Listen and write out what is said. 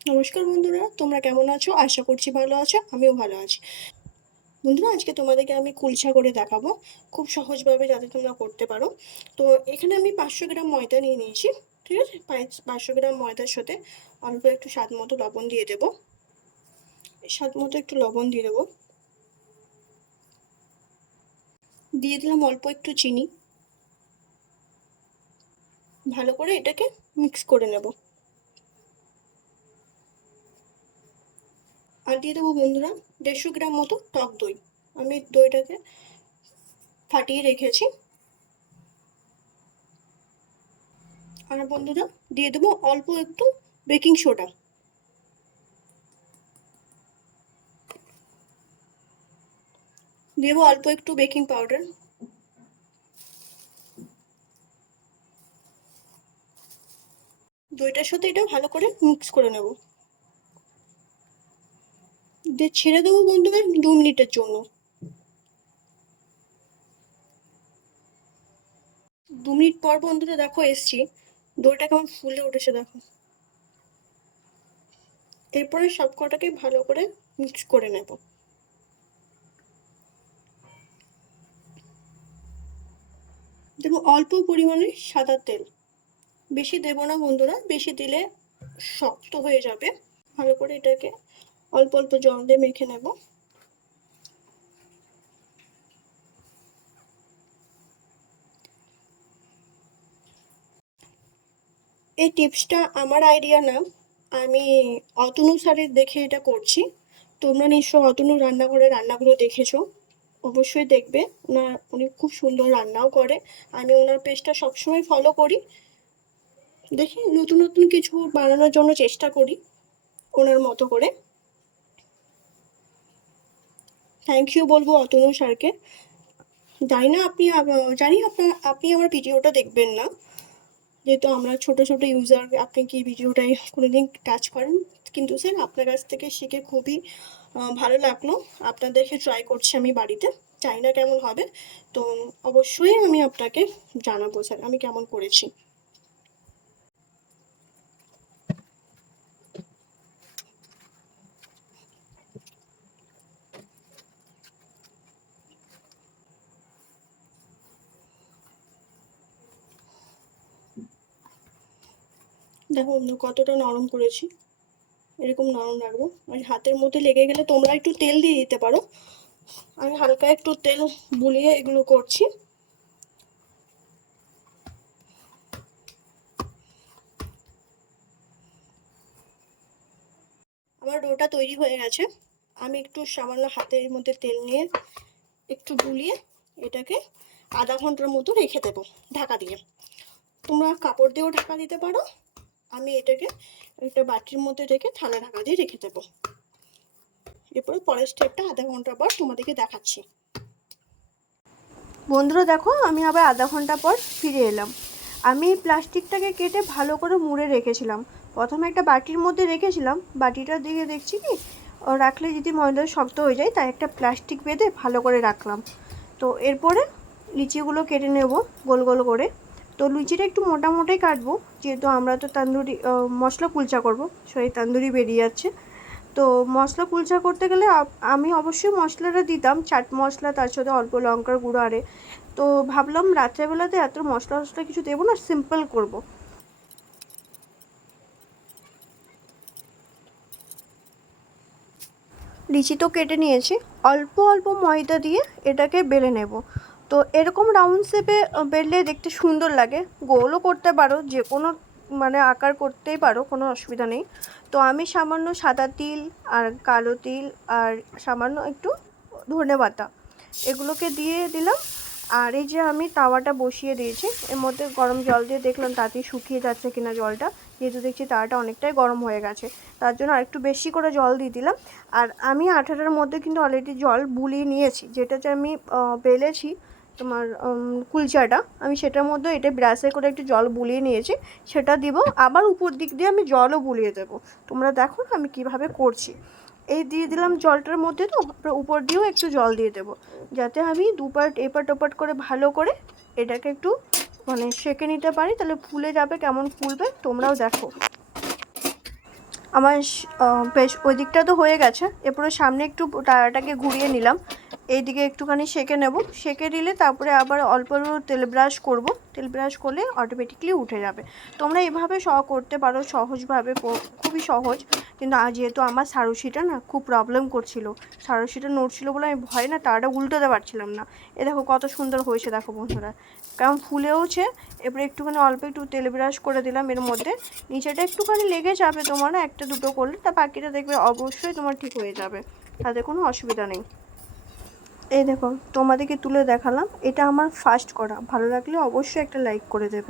নমস্কার বন্ধুরা, তোমরা কেমন আছো? আশা করছি ভালো আছো, আমিও ভালো আছি। বন্ধুরা, আজকে তোমাদেরকে আমি কুলচা করে দেখাবো, খুব সহজভাবে যাতে তোমরা করতে পারো। তো এখানে আমি পাঁচশো গ্রাম ময়দা নিয়ে নিয়েছি, ঠিক আছে? পাঁচশো গ্রাম ময়দার সাথে অল্প একটু স্বাদ মতো লবণ দিয়ে দেবো। স্বাদ মতো একটু লবণ দিয়ে দেবো। দিয়ে দিলাম অল্প একটু চিনি। ভালো করে এটাকে মিক্স করে নেব। আর দিয়ে দেবো বন্ধুরা দেড়শো গ্রাম মতো টক দই। আমি দইটাকে ফাটিয়ে রেখেছি। আর বন্ধুরা দিয়ে দেবো অল্প একটু বেকিং সোডা। দেবো অল্প একটু বেকিং পাউডার। দইটার সাথে এটা ভালো করে মিক্স করে নেব। দিয়ে ছেড়ে দেবো বন্ধুরা, দু মিনিটের জন্য। দু মিনিট পর বন্ধুরা দেখো এসছি। দইটা কেমন ফুলে উঠেছে দেখো। এরপরে সব কটাকে ভালো করে মিক্স করে নেব। দেবো অল্প পরিমাণে সাদা তেল। বেশি দেব না বন্ধুরা, বেশি দিলে শক্ত হয়ে যাবে। ভালো করে এটাকে অল্প অল্প জল দিয়ে মেখে নেব। এই টিপসটা আমার আইডিয়া না, আমি অতনু দেখে এটা করছি। তোমরা নিশ্চয় অতনু রান্না করে রান্নাগুলো দেখেছ, অবশ্যই দেখবে। ওনার, উনি খুব সুন্দর রান্নাও করে। আমি ওনার পেজটা সবসময় ফলো করি। দেখি নতুন নতুন কিছু বানানোর জন্য চেষ্টা করি, ওনার মতো করে। থ্যাংক ইউ বলব অতনু স্যারকে। জানি না আপনি, জানি আপনার আপনি আমার ভিডিওটা দেখবেন না। যেহেতু আমরা ছোট ছোট ইউজার আপনি কি ভিডিওটাই কোনোদিন টাচ করেন? কিন্তু স্যার, আপনার কাছ থেকে শিখে খুবই ভালো লাগল। আপনাদেরকে ট্রাই করছি আমি বাড়িতে। চাই না কেমন হবে। তো অবশ্যই আমি আপনাকে জানাব স্যার, আমি কেমন করেছি। দেখো কতটা নরম করেছি। এরকম নরম রাখব। আর হাতের মধ্যে লেগে গেলে তোমরা একটু তেল দিয়ে দিতে পারো। আমি হালকা একটু তেল বুলিয়ে এগুলো করছি। আমার ডোটা তৈরি হয়ে গেছে। আমি একটু সামান্য হাতের মধ্যে তেল নিয়ে একটু বুলিয়ে এটাকে আধা ঘণ্টার মতো রেখে দেবো ঢাকা দিয়ে। তোমরা কাপড় দিয়েও ঢাকা দিতে পারো। আমি এটাকে একটা বাটির মধ্যে রেখে থালা ঢাকা দিয়ে রেখে দেবো। এরপরে পরের স্টেপটা আধা ঘণ্টা পর তোমাদেরকে দেখাচ্ছি। বন্ধুরা, দেখো, আমি আবার আধা ঘণ্টা পর ফিরে এলাম। আমি প্লাস্টিকটাকে কেটে ভালো করে মুড়ে রেখেছিলাম। প্রথমে একটা বাটির মধ্যে রেখেছিলাম। বাটিটার দিকে দেখছি কি, ও রাখলে যদি ময়দা শক্ত হয়ে যায়, তাই একটা প্লাস্টিক বেঁধে ভালো করে রাখলাম। তো এরপরে লিচিগুলো কেটে নেব গোল গোল করে। তো লুচিটা একটু মোটা মোটাই কাটবো, যেহেতু আমরা তো তান্দুরি মশলা কুলচা করব সেই তান্দুরি বেরিয়ে যাচ্ছে। তো মশলা কুলচা করতে গেলে আমি অবশ্যই মশলাটা দিতাম, চাট মশলা, তার সাথে অল্প লঙ্কার গুঁড়ো আরে। তো ভাবলাম রাত্রেবেলাতে এত মশলা মশলা কিছু দেবো না সিম্পল করব। লিচি তো কেটে নিয়েছি, অল্প অল্প ময়দা দিয়ে এটাকে বেলে নেব। তো এরকম রাউন্ড শেপে বেললে দেখতে সুন্দর লাগে। গোলও করতে পারো যে কোনো মানে আকার করতেই পারো, কোনো অসুবিধা নেই। তো আমি সামান্য সাদা তিল আর কালো তিল আর সামান্য একটু ধনে পাতা এগুলোকে দিয়ে দিলাম। আর এই যে আমি তাওয়াটা বসিয়ে দিয়েছি, এর মধ্যে গরম জল দিয়ে দেখলাম তাতেই শুকিয়ে যাচ্ছে কিনা জলটা। যেহেতু দেখছি তাওয়াটা অনেকটাই গরম হয়ে গেছে, তার জন্য আরেকটু বেশি করে জল দিয়ে দিলাম। আর আমি আঠাটার মধ্যে কিন্তু অলরেডি জল বুলিয়ে নিয়েছি যেটাতে আমি বেলেছি তোমার কুলচাটা। আমি সেটার মধ্যে এটা ব্রাশে করে একটু জল বুলিয়ে নিয়েছি, সেটা দিব। আবার উপর দিক দিয়ে আমি জলও বুলিয়ে দেবো। তোমরা দেখো আমি কীভাবে করছি। এই দিয়ে দিলাম জলটার মধ্যে তো উপর দিয়েও একটু জল দিয়ে দেবো। যাতে আমি দুপাট এপাট ওপাট করে ভালো করে এটাকে একটু মানে সেঁকে নিতে পারি। তাহলে ফুলে যাবে, কেমন ফুলবে তোমরাও দেখো। আমার বেশ, ওই দিকটা তো হয়ে গেছে। এরপরে সামনে একটু টায়াটাকে ঘুরিয়ে নিলাম। এইদিকে একটুখানি সেঁকে নেব। সেঁকে দিলে তারপরে আবার অল্প তেল ব্রাশ করব। তেল ব্রাশ করলে অটোমেটিকলি উঠে যাবে। তোমরা এভাবে সহ করতে পারো সহজভাবে খুবই সহজ। কিন্তু যেহেতু আমার সারসিটা না খুব প্রবলেম করছিল, সারসিটা নড়ছিল বলে আমি ভয় না, তারটা উল্টোতে পারছিলাম না। এ দেখো কত সুন্দর হয়েছে, দেখো বন্ধুরা। কারণ ফুলেওছে। এবারে একটুখানি অল্প একটু তেল ব্রাশ করে দিলাম এর মধ্যে। নিচেটা একটুখানি লেগে যাবে তোমার, না একটা দুটো করলে তা বাকিটা দেখবে অবশ্যই তোমার ঠিক হয়ে যাবে। তাতে কোনো অসুবিধা নেই। এই দেখো, তোমাদেরকে তুলে দেখালাম। এটা আমার ফার্স্ট করা। ভালো লাগলে অবশ্যই একটা লাইক করে দেবে।